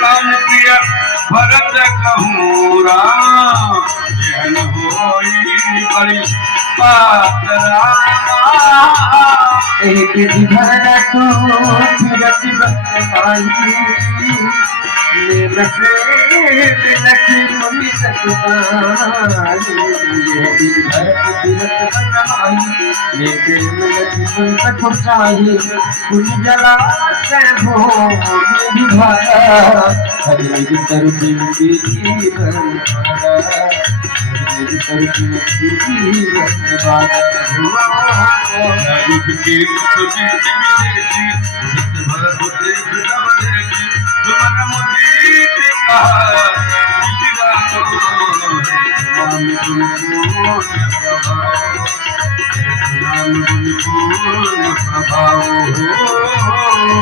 काम किया भरत कहूँ राम जन होई बड़ी पातरा एक भरत फिरत बसवाई लक्ष्मी मुनि सतुदारी भरत फिरत बसवाई लक्ष्मी सतुदारी कुल जला से हो विभारा हरे तर जीवन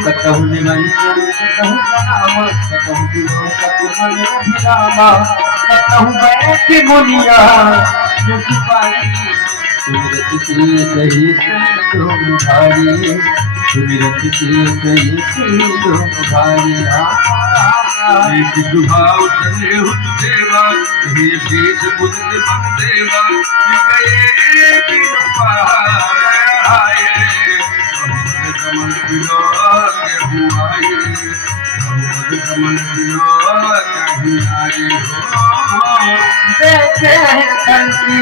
कतहु निरंजन कतहु राम कतहु विलोकत मन अभिरामा कतहु बैठ मुनिया सुमिरत श्री सही तुम भारी सुमिरत श्री सही तुम भारी सुभाव चले हुत देवा हे शीश बुद्ध देवा गए कि आए कमल पिलो के हुआए कमल पिलो कहीं आए हो देखे संती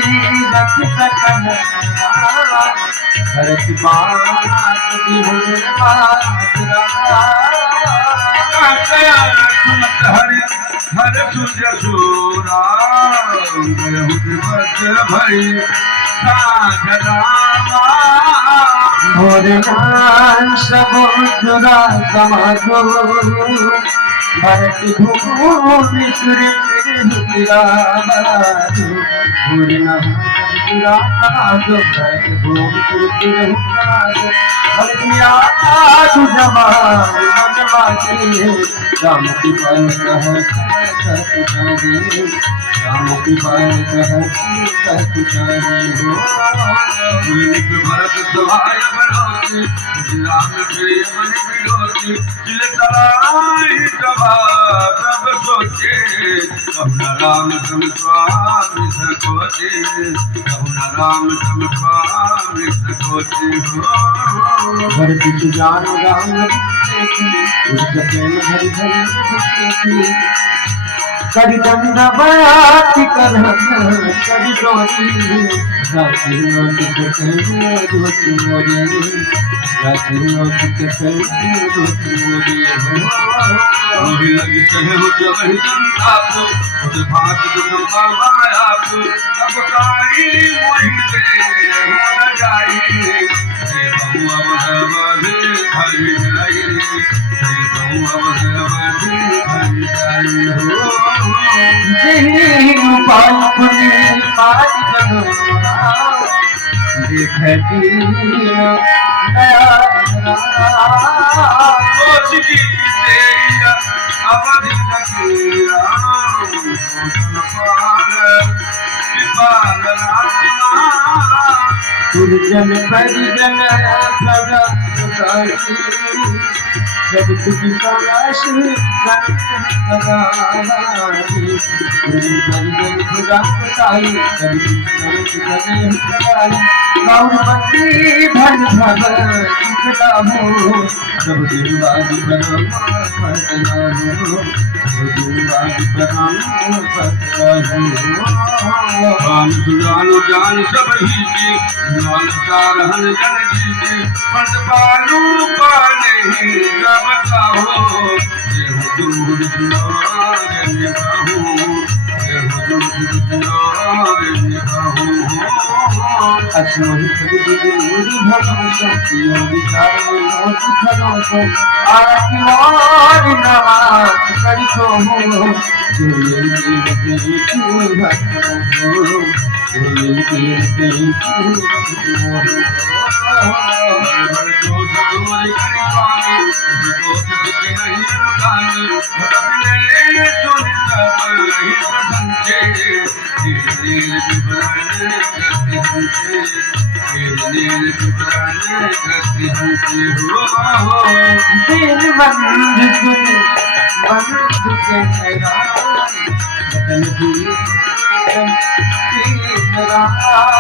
रख सकन भरत बात हरि हर सुजसूरा भई भोरनान समुद्रा समाजो भरत भूमि सुरेरा भोरना समुद्रा समाजो भरत भूमि सुरेरा भरत मियाँ जमान मनवासी राम की पाल कह राम की पाल कह भरत सभाय बनोती राम प्रिय मन विलोती दिल तराई सभा सब सोचे कहना राम सम स्वामी सकोचे कहना राम सम स्वामी सकोचे हो भरत जान राम उसका प्रेम भरी भरी करी दंडवत कर करी डोरी राखी नोट के संग रोटी मोरी राखी नोट के संग रोटी मोरी मोही लगी सहे हो जब ही जनता को उस भात को संभाल माया को अब काई मोही से हो न जाई हे बहु अब है बाधे हरी जाई हे बहु अब है बाधे हरी जाई हो जही पाल पुनी पाल जनोरा देखती दया सोच की तेरी अवधि तकीरा दुर्जन परिजन जब तुझी तलाश गौरवती भन भगवान हो सब दिलवाद जान सुजानो जान सब ही की जान चारहन जन जी की पंच पालू पाले ही जब कहो ये हुजूर दुलारे निभाओ ये हुजूर दुलारे निभाओ असमोहि सगुदी भगवान योगी विचार मोति भरोसो आरती मोर नवाज करी तो हो जोली की भक्तो हो जोली की नील दिन बंधु सुन बंधु चेहरा बदल दिए दिन रात